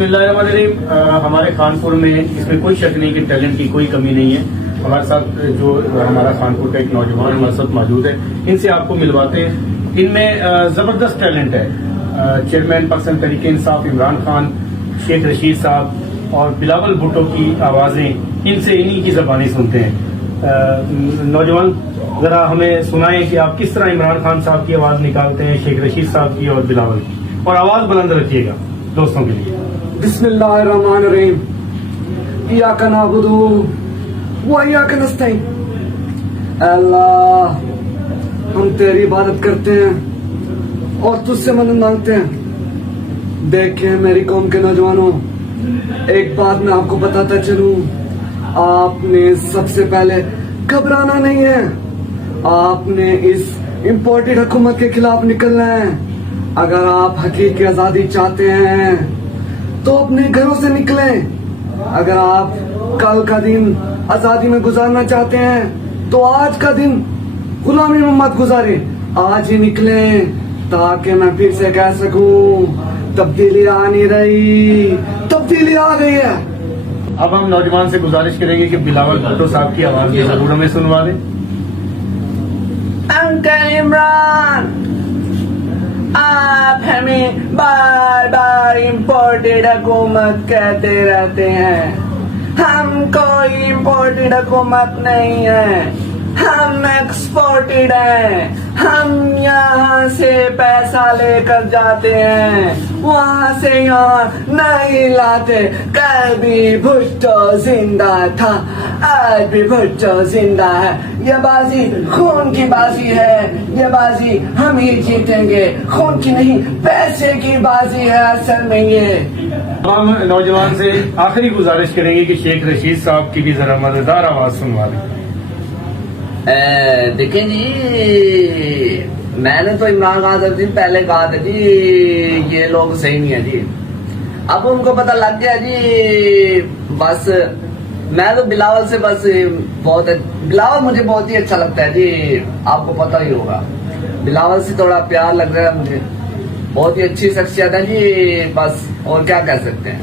बिस्मिल्लाहिर्रहमानिर्रहीम। हमारे खानपुर में इसमें कोई शक नहीं कि टैलेंट की कोई कमी नहीं है। हमारे साथ जो हमारा खानपुर का एक नौजवान हमारे साथ मौजूद है, इनसे आपको मिलवाते हैं। इनमें ज़बरदस्त टैलेंट है। चेयरमैन पाकिस्तान तहरीक इंसाफ इमरान खान, शेख रशीद साहब और बिलावल भुट्टो की आवाज़ें इनसे इन्हीं की ज़बानी सुनते हैं। नौजवान ज़रा हमें सुनाएं कि आप किस तरह इमरान खान साहब की आवाज़ निकालते हैं, शेख रशीद साहब की और बिलावल की, और आवाज़ बुलंद रखिएगा दोस्तों के लिए। बिस्मिल्लाहिर्रहमानिर्रहीम। इय्याका नअबुदु व इय्याका नस्तईन। अल्लाह, हम तेरी इबादत करते हैं और तुझसे मदद मांगते हैं। देखें मेरी कौम के नौजवानों, एक बात मैं आपको बताता चलूं, आपने सबसे पहले घबराना नहीं है। आपने इस इम्पोर्टेड हुकूमत के खिलाफ निकलना है। अगर आप हकीकी आजादी चाहते हैं तो अपने घरों से निकलें। अगर आप कल का दिन आजादी में गुजारना चाहते हैं तो आज का दिन गुलामी में मत गुजारें, आज ही निकलें, ताकि मैं फिर से कह सकूं तब्दीली आ नहीं रही, तब्दीली आ गई है। अब हम नौजवान से गुजारिश करेंगे कि बिलावल भुट्टो साहब की आवाज भी जरूर हमें सुनवा दें। अंकल इमरान, आप हमें बार बार इम्पोर्टेड हुकूमत कहते रहते हैं। हम कोई इम्पोर्टेड हुकूमत नहीं है, हम एक्सपोर्टेड हैं। हम यहाँ से पैसा लेकर जाते हैं, वहाँ से यहाँ नहीं लाते। कल भी भुट्टो जिंदा था, आज भी भुट्टो जिंदा है। ये बाजी खून की बाजी है, ये बाजी हम ही जीतेंगे, खून की नहीं पैसे की बाजी है असल में ये। हम नौजवान से आखिरी गुजारिश करेंगे कि शेख रशीद साहब की भी जरा मजेदार आवाज सुनवा दें। देखें जी, मैंने तो इमरान खान साहब दिन पहले कहा था जी ये लोग सही नहीं है जी। अब उनको पता लग गया जी। बस मैं तो बिलावल से बस बिलावल मुझे बहुत ही अच्छा लगता है जी, आपको पता ही होगा। बिलावल से थोड़ा प्यार लग रहा है मुझे, बहुत ही अच्छी शख्सियत है जी। बस और क्या कह सकते हैं।